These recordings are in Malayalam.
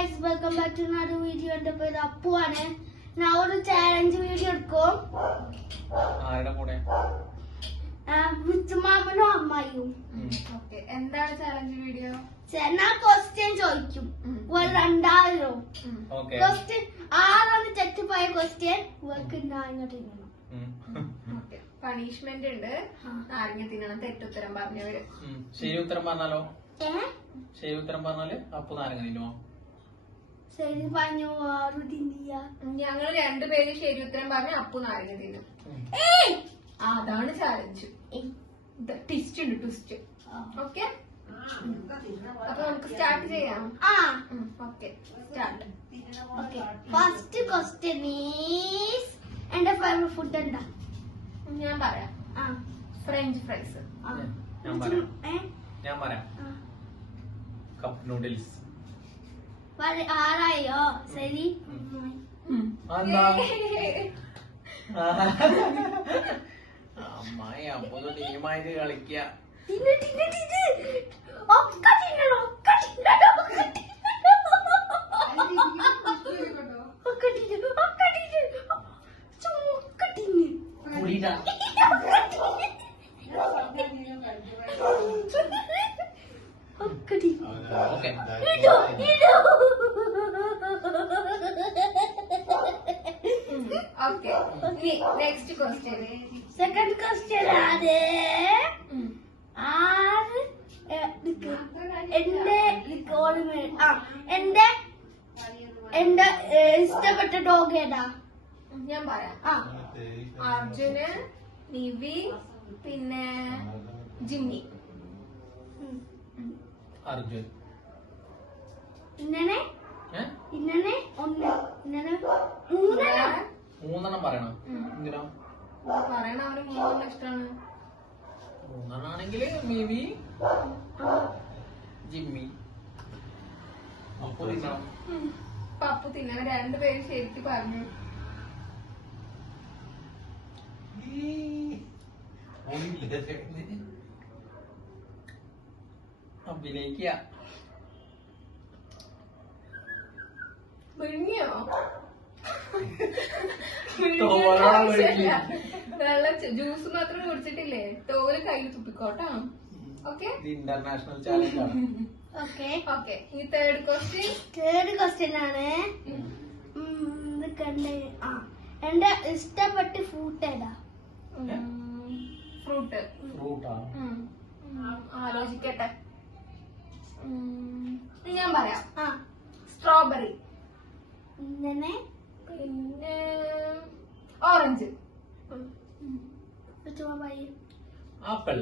guys, welcome back to another video. എന്റെ പേര് അപ്പു ആണ്. ഞാൻ ഒരു ചാലഞ്ച് വീഡിയോ എടുക്കും. ആരുടെ കൂടെ? മുത്തുമാമനും അമ്മായിയും. എന്താണ് ചാലഞ്ച് വീഡിയോ? ഞാൻ ക്വസ്റ്റ്യൻ ചോദിക്കും. ഒരു 2000. ക്വസ്റ്റ്യൻ ആരാണ് തെറ്റിപ്പോയ ക്വസ്റ്റ്യൻ ഇങ്ങോട്ട് പണിഷ്മെന്റ് ഉണ്ട്. നാരങ്ങ തിന്നണം തെറ്റുത്തരം പറഞ്ഞവര്. ശരി ഉത്തരം പറഞ്ഞാലോ? ശരി ഉത്തരം പറഞ്ഞാല് അപ്പു നാരങ്ങ തിന്നുമോ? ശരി പറഞ്ഞു. ഞങ്ങൾ രണ്ടുപേരും ശരി ഉത്തരം പറഞ്ഞ അപ്പു നാരങ്ങ തിന്നും. അതാണ് ചാലഞ്ച്. ട്വിസ്റ്റ് ഉണ്ട്, ട്വിസ്റ്റ്. ഓക്കെ, അപ്പൊ നമുക്ക് സ്റ്റാർട്ട് ചെയ്യാം. Okay, start. First question is എന്റെ ഫേവറേറ്റ് ഫുഡ് എന്താ? ഞാൻ പറയാം. French fries. ഞാൻ പറയാം കപ്പ് നൂഡിൽസ്. ആറായോ? ശരി. അമ്മായി അപ്പൊ ടീമായിട്ട് കളിക്ക. Okay, next question. Second question ആണ് എന്റെ ഇഷ്ടപ്പെട്ട ഡോഗ് ഏതാ? ഞാൻ പറയാം. അർജുന്, നിവി, പിന്നെ ജിമ്മി. അർജുൻ. ഇന്നെ മൂന്നെണ്ണം പറയണം. എന്തിനാ പറയണ? അവന് മൂന്നെണ്ണം ഇഷ്ടമാണ്. മൂന്നെണ്ണാണെങ്കില് നിവി, ജിമ്മി, പപ്പു തിന്നണം. രണ്ടുപേരും ശരിക്ക് പറഞ്ഞു. അഭിനയിക്കുക. മിഴിഞ്ഞോ? വെള്ളം ജ്യൂസ് മാത്രം കുടിച്ചിട്ടില്ലേ? തോല് കയ്യിൽ തുപ്പിക്കോട്ടോ. ഓക്കെ, ഇന്റർനാഷണൽ ചാലഞ്ച് ആണ്. ഓക്കെ, ഇനി തേർഡ് ക്വസ്റ്റ്യൻ. തേർഡ് ക്വസ്റ്റ്യൻ ആണ് എന്റെ ഇഷ്ടപ്പെട്ട ഫ്രൂട്ട് ഏതാ? ഫ്രൂട്ടാ? ആലോചിക്കട്ടെ. ഞാൻ പറയാം. സ്ട്രോബെറി, പിന്നെ ഓറഞ്ച്, ആപ്പിൾ.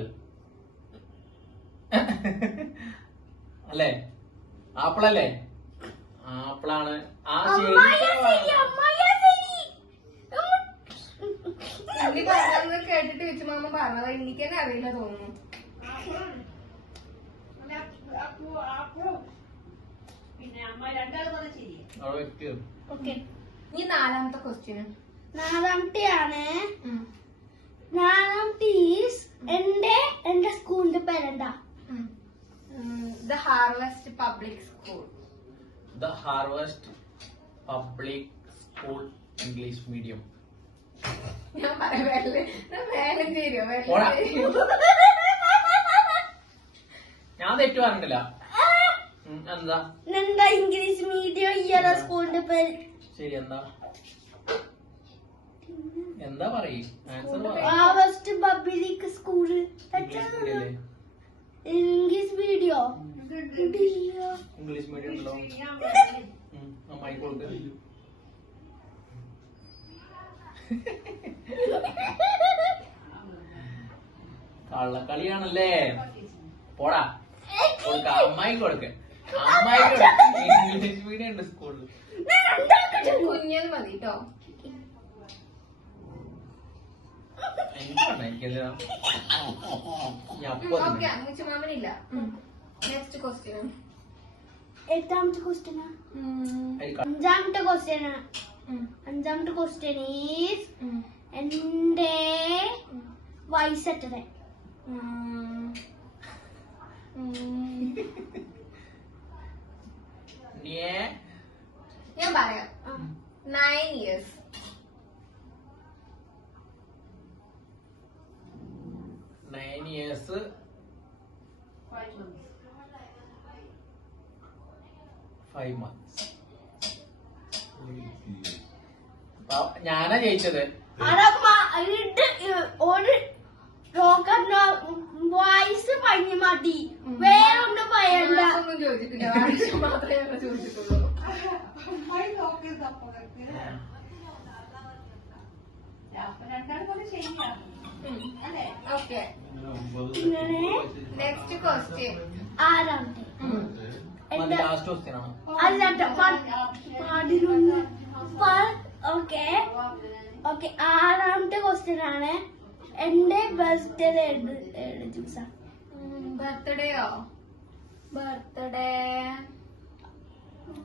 അല്ലേ? ആപ്പിളല്ലേ? ആപ്പിളാണ്. കേട്ടിട്ട് വെച്ചുമാമ പറഞ്ഞത് എനിക്ക് തന്നെ അറിയില്ല തോന്നുന്നു. ഇനി നാലാമത്തെ ക്വസ്റ്റ്യൻ. നാലാമത്തെയാണ്. എന്റെ സ്കൂളിന്റെ പേരെന്താ? The harvest public school. The harvest public school English medium. ഞാൻ പറയാം. ഞാൻ തെറ്റു പറഞ്ഞിട്ടില്ല. എന്താ ഇംഗ്ലീഷ് മീഡിയം ഇയറ സ്കൂളിന്റെ പേര്? ശരി, എന്താ പറയൂ? Harvest public school English medium. English medium ഉണ്ടല്ലോ. അമ്മായി കൊടുക്ക. കള്ളക്കളിയാണല്ലേ? പോടാ, കൊടുക്ക. അമ്മായി കൊടുക്ക. അമ്മായി ഇംഗ്ലീഷ് മീഡിയം ഉണ്ട് സ്കൂളിൽ. കുഞ്ഞത് മതി കേട്ടോ. മുച്ചുമാമനില്ല. Next question. എട്ടാമത്തെ ക്വസ്റ്റ്യൻ. അഞ്ചാമത്തെ ക്വസ്റ്റ്യൻ. അഞ്ചാമത്തെ ക്വസ്റ്റ്യൻ ഈസ് എന്റെ വയസ്സ് എത്ര? ഞാൻ പറയാം. 9 years. 9 years 5 months. ഞാനാ ജയിച്ചത്. ഒരു വയസ്സ് പഞ്ഞു മതി, വേറെ ഒന്നും പറയണ്ട. ഒന്നും ചോദിച്ചിട്ടില്ല, വയസ്സ് മാത്രമേ ഞങ്ങൾ ചോദിച്ചിട്ടുള്ളൂ. Okay, next question. ആരാമത്തെ ലാസ്റ്റ് ക്വസ്റ്റ്യൻ ആണ്. അല്ലാട്ടോ 11. ഓക്കെ ഓക്കെ, ആറാമത്തെ ക്വസ്റ്റ്യൻ ആണ്. എന്റെ ബർത്ത്ഡേ ദിവസം. ബർത്ത്ഡേയോ? Birthday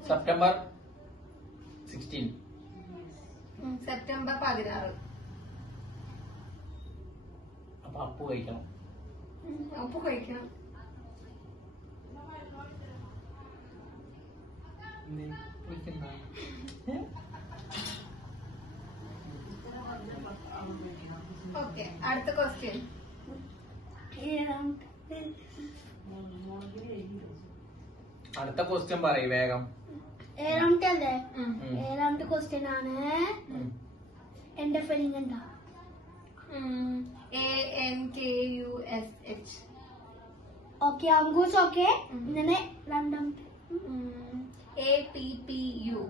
September 16. സെപ്റ്റംബർ 16. അപ്പൊ അപ്പു കഴിക്കണം. അപ്പൊ കഴിക്കണം. ഓക്കെ, അടുത്ത ക്വസ്റ്റ്യൻ. അടുത്ത ക്വസ്റ്റ്യൻ പറയ് വേഗം. ഏഴാമത്തെ അല്ലേ? ഏഴാമത്തെ ക്വസ്റ്റ്യൻ ആണ്. എന്റെ ഫെലിംഗ് എന്താ? ANKUSH. ഓക്കെ, അങ്കൂസ്. ഓക്കെ, ഇങ്ങനെ രണ്ടാമത്തെ APPU.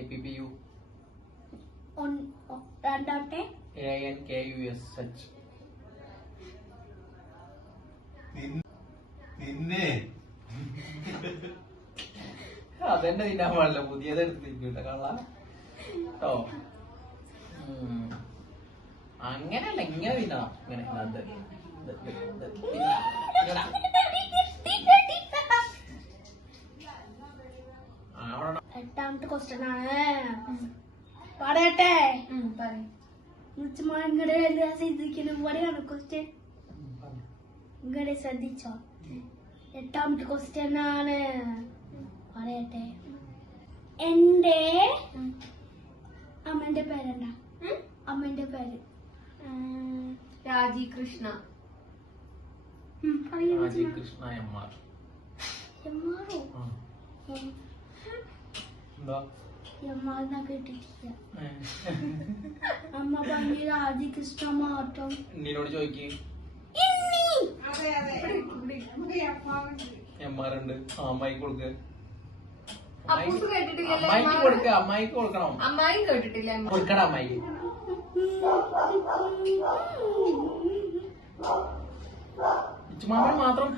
APPU. രണ്ടാമത്തെ ANKUSH. പിന്നെ അതെന്നെ തിന്നാൻ പാടില്ല, പുതിയത് എടുത്തിരിക്കട്ടെ കള്ള കേട്ടോ. അങ്ങനെയല്ല, ഇങ്ങനെ തിന്നണം. ഇങ്ങനെ എട്ടാമത്തെ ക്വസ്റ്റ്യൻ ആണ്. പറയട്ടെ? ഇങ്ങടെ ശ്രദ്ധിക്കണം. പറയാണ് ക്വസ്റ്റ്യൻ, ഇങ്ങടെ ശ്രദ്ധിച്ചോ. എട്ടാമത്തെ ക്വസ്റ്റ്യൻ ആണ്. പറയട്ടെ? എന്റെ അമ്മന്റെ പേരെന്താ? അമ്മന്റെ പേര് രാജി കൃഷ്ണ. കൃഷ്ണ എമ്മാർ. എമ്മാറോ? എന്താ എമ്മാറിനാ കേട്ടിട്ടില്ല. അമ്മ പറഞ്ഞ രാജികൃഷ്ണ മാത്രം. എന്നോട് ചോദിക്ക്. എമ്മാറുണ്ട്. അമ്മായിക്ക് കൊടുക്ക്. അപ്പൂസ് കേട്ടിട്ടില്ലല്ലോ. അമ്മായിക്ക് കൊടുക്ക. അമ്മായിക്ക് കൊടുക്കണം. അമ്മായും കേട്ടിട്ടില്ല. കൊടുക്കട അമ്മായിക്ക്. ഇച്ചുമാമൻ മാത്രം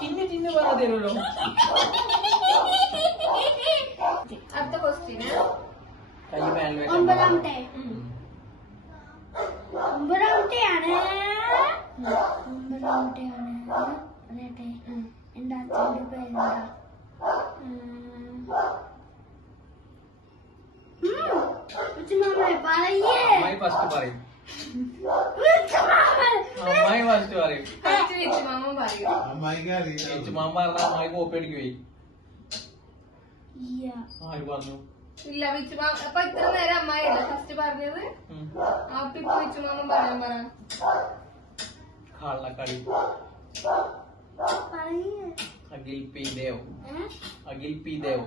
ചിന്ന ചിന്ന പറയാതെ തരുമല്ലോ. അടുത്ത ക്വസ്റ്റ്യന്. കൈ പാനിൽ വെക്കാൻ ഒമ്പതാമത്തെ. ഒമ്പതാമത്തെയാണ്. ഒമ്പതാമത്തെയാണ്. പറയട്ടെ? എന്റെ അച്ഛന്റെ പേരെന്താ? പറയേ. അമ്മായി ഫസ്റ്റ് പറയും. അമ്മായി ഫസ്റ്റ് പറയും. ഫസ്റ്റ് വിച്ചുമാമ പറയൂ. അമ്മായിക്ക് അറിയാം. ഇച്ചുമാമൻ പറഞ്ഞ അമ്മായി കോപ്പി അടിക്കുവേ. ആര് പറഞ്ഞു? ഇല്ല, വിച്ചുമാമ. അപ്പൊ ഇത്ര നേരം അമ്മായില്ല ഫസ്റ്റ് പറഞ്ഞത്. അപ്പൊ ഇപ്പൊ വിച്ചുമാമൻ പറയാൻ പറ. കള്ളക്കളി. Akhil P Dev. Akhil P Dev.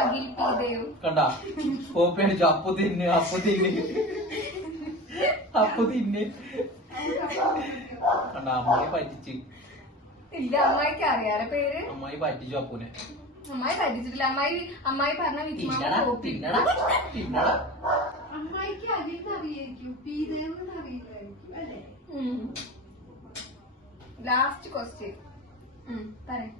Akhil P Dev. കണ്ട കോപ്പി അടിച്ചു. അപ്പു തിന്ന്, അപ്പു തിന്ന്, അപ്പു തിന്ന്. കണ്ട അമ്മായി പറ്റിച്ച്. ഇല്ല, അമ്മായിക്ക് അറിയാലോ പേര്. അമ്മായി പറ്റിച്ചു അപ്പുനെ. അമ്മായി പറ്റിച്ചിട്ടില്ല. അമ്മായി പറഞ്ഞ തിന്നടാ വിച്ചുമാമ തിന്നടാ തിന്നടാ. അമ്മായിക്ക് അധികം അറിയായിരിക്കും, പി ദേവെന്ന് അറിയില്ലായിരിക്കും അല്ലേ? ലാസ്റ്റ് ക്വസ്റ്റ്യൻ പറയാം.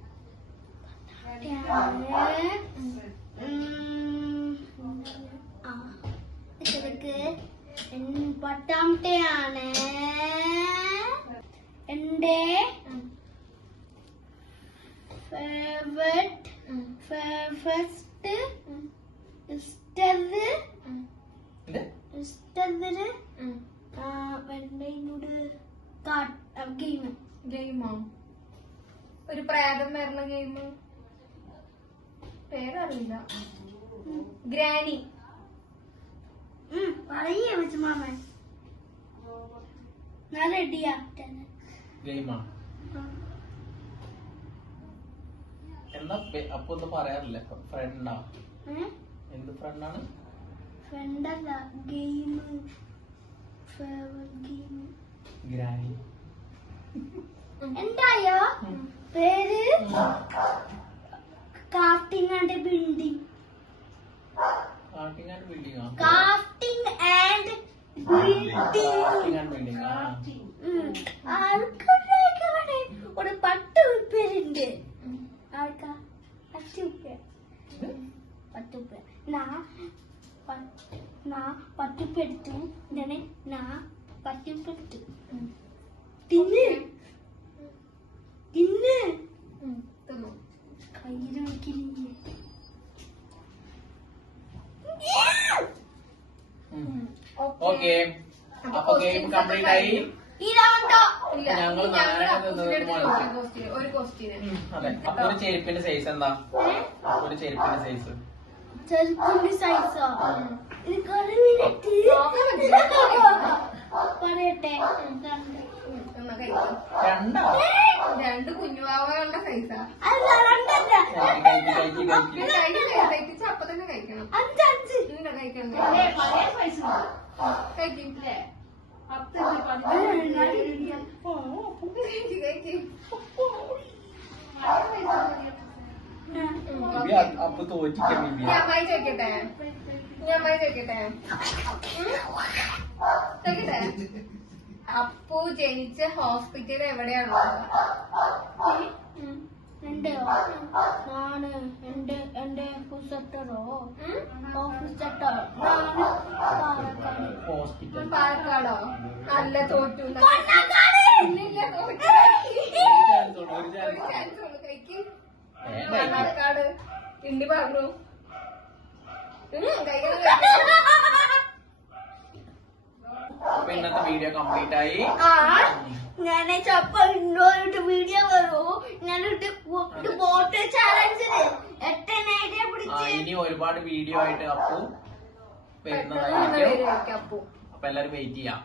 പത്താമത്തെയാണ്. എന്റെ ഫസ്റ്റ് ഗെയിമോ? ഒരു പ്രേതം വരുന്ന ഗെയിം. പേരറിയില്ല. ഗ്രാനി. പറയേ വെച്ചുമാമ. ഞാൻ റെഡിയാ. ഗെയിമാ എന്നാ അപ്പൊ ഒന്നും പറയാറില്ല. ഫ്രണ്ടാ? എന്ത് ഫ്രണ്ടാണ്? ഫ്രണ്ടല്ല, ഗെയിം. ഗ്രാനി. എന്തായോ പേര്? Crafting and building. Carting and building. Crafting and building. ആൾക്കാരെ ഒരു 10 പേരുണ്ട്. ആൾക്കാ 10 പേര്. 10 പേര്. ഞാൻ 10 പേരെടുത്തു. ഞാൻ 10 പേരെടുത്തു. തിന്ന് കയ്യിൽ നോക്കിയില്ലേ? ഓക്കെ, അപ്പൊ ഗെയിം കംപ്ലീറ്റ് ആയി. ഇതാണ്ടോ? ഇല്ല, ഞങ്ങൾ ഇനി നാളെ ഞങ്ങൾ നിന്ന് ഒരു ക്വസ്റ്റ്യന്. അതെ. അപ്പൊ ഒരു ചെരുപ്പിന്റെ സൈസ് എന്താ? ഒരു ചെരുപ്പിന്റെ സൈസ് ചെറുപ്പിന്റെ സൈസോ? എനിക്ക് ഒരു മിനിറ്റ് പറയട്ടെ. എന്നാ കഴിക്കാം. രണ്ടാ? 2 കുഞ്ഞുവാവകളുടെ സൈസാ. അല്ല, രണ്ടല്ല. കഴിച്ച് അപ്പൊ തന്നെ കഴിക്കണം. 5 5. ഇല്ല, കഴിക്കണം. പഴയ പൈസ കഴിക്കില്ലേ? 10 15 കഴിച്ച് ബിബി അപ്പൊ തോറ്റിക്കാം ബിബി. ഞാൻ അമ്മായി ചോദിക്കട്ടെ? ചോദിക്കട്ടെ? അപ്പു ജനിച്ച ഹോസ്പിറ്റൽ എവിടെയാണുള്ളത്? എന്റെയോ? ഞാന് എന്റെ ഓഫീസട്ടോ ഹോസ്പിറ്റൽ. പാലക്കാടോ? അല്ല, തോറ്റു. ഇല്ലില്ല, തോറ്റു. ഒരു ചാൻസ് ഉള്ളു. കഴിക്ക്. പാലക്കാട്. ഇണ്ടി പറഞ്ഞു. കഴിക്കണം. അപ്പൊ ഇന്നത്തെ വീഡിയോ കംപ്ലീറ്റ് ആയി. ഞാൻ ചപ്പ ഇന്നോട്ട് വീഡിയോ വരൂ. ഞാനൊരു ബോട്ട് ചാലഞ്ചിന് 8 പിടിച്ച്. ഇനി ഒരുപാട് വീഡിയോ ആയിട്ട് അപ്പു വരുന്നതായിരിക്കും. അപ്പു. അപ്പൊ എല്ലാരും വെയിറ്റ് ചെയ്യാം.